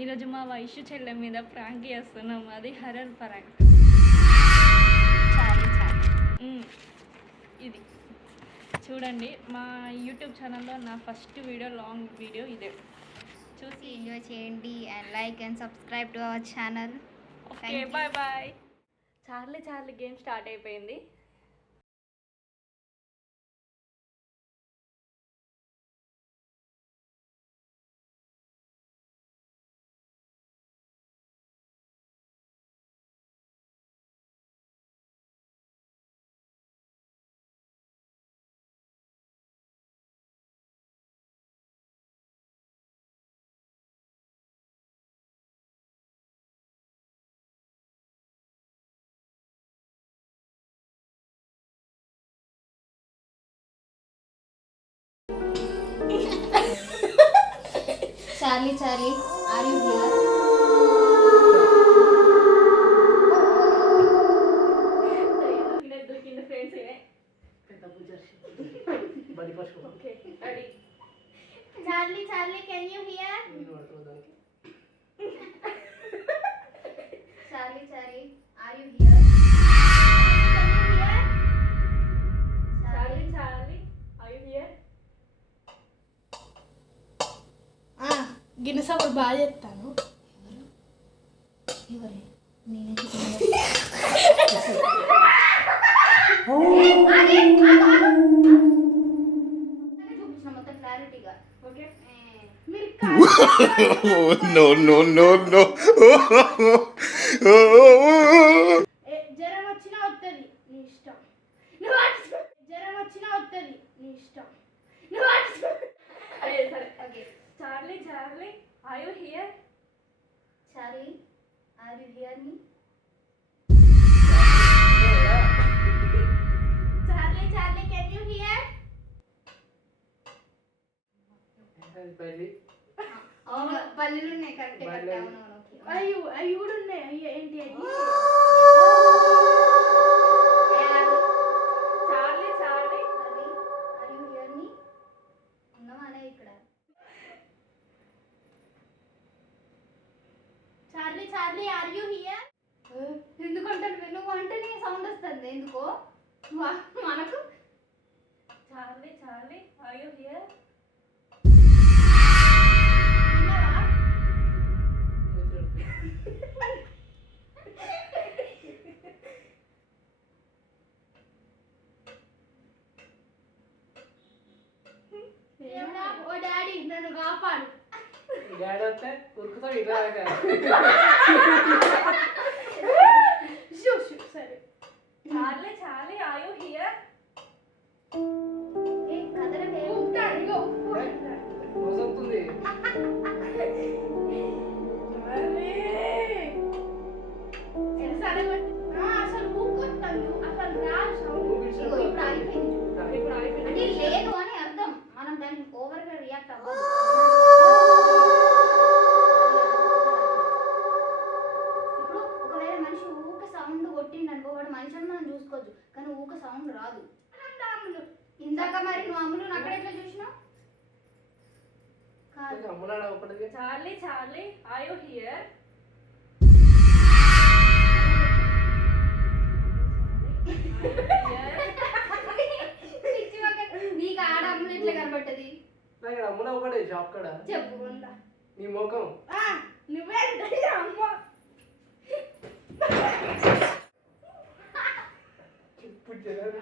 ఈరోజు మా వైషు చెల్లె మీద ప్రాంక్ చేస్తున్నాం. అది హర్రర్ ప్రాంక్. ఇది చూడండి, మా యూట్యూబ్ ఛానల్లో నా ఫస్ట్ వీడియో, లాంగ్ వీడియో ఇదే. చూసి ఎంజాయ్ చేయండి and like and subscribe to our channel. Okay, bye bye. Charlie game start అయిపోయింది. Charlie, are you here? Charlie, can you hear? Charlie, are you here? Charlie, are you here? గిన్నె సభలు బాగా చెప్తాను. ఎవరే? నేనే చూపించిన మొత్తం క్లారిటీగా. Okay, No. జ్వరం వచ్చినా వస్తుంది నీ ఇష్టం. జ్వరం వచ్చినా వస్తుంది నీ ఇష్టం. సరే okay. Charlie, are you here? Charlie, are you hear me? Charlie, can you hear? అవును, పల్లెలు ఉన్నాయి కరెక్ట్. అవునవును. అవి కూడా ఉన్నాయి. అవి ఏంటి అది? Charlie, are you hear me? ఉన్నావానే ఇక్కడ? Charlie, are you here? ఎందుకంటాను నువ్వు అంటేనే సౌండ్ వస్తుంది. ఎందుకో మనకు. Charlie, are you here? Oh daddy నన్ను కాపాడు. డాడీ వస్తే ఉరుకుతావు ఇట్లా సరే. Charlie, are you here? కదలవే. వస్తుంది. అసలు ఊకొస్తాను. అసలు రాదు. ఇప్పుడు అయిపోయింది. ఇప్పుడు అంటే లేదు అని అర్థం. మనం దాన్ని ఓవర్గా రియాక్ట్ అవ్వదు. ఇప్పుడు ఒకవేళ మనిషి ఊక సౌండ్ కొట్టిండు అనుకో, వాడు మనిషి అని మనం చూసుకోవచ్చు, కానీ ఊక సౌండ్ రాదు. ఇందాక మరి నువ్వు అమ్ములు అక్కడ ఎట్లా చూసినావు? కాదు. అమ్ములాడ ఒకటి. Charlie, are you here? నీకు ఆడ అమ్ములు ఎట్లా కనబట్టది? నాకు అమ్ముల ఒకటే షాప్ కాడ. చెప్పు. నీ ముఖం నువ్వే అమ్మ. చెప్పు జనాలు.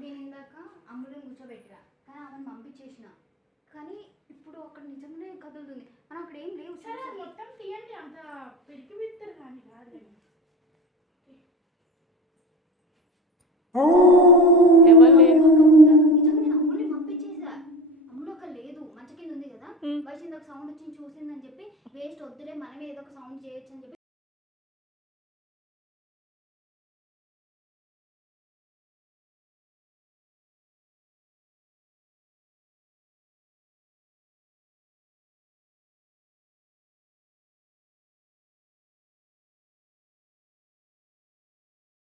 నేను ఇందాక అమ్ములను కూర్చోబెట్టిరా, కానీ అవన్నీ పంపించేసిన. కానీ ఇప్పుడు అక్కడ నిజంగానే కదులుతుంది. మనం అక్కడ ఏం లేవు. సరే మొత్తం తీయండి. అంత పెరికి బిత్తరు కానీ కాదు. నిజంగా అమ్ముల్ని పంపించేసా. అమ్ములు ఒక లేదు, మంచ కింద ఉంది కదా. వైస్ ఇందాక సౌండ్ వచ్చి చూసిందని చెప్పి వేస్ట్ వద్దులే, మనమే ఏదో ఒక సౌండ్ చేయొచ్చు అని చెప్పి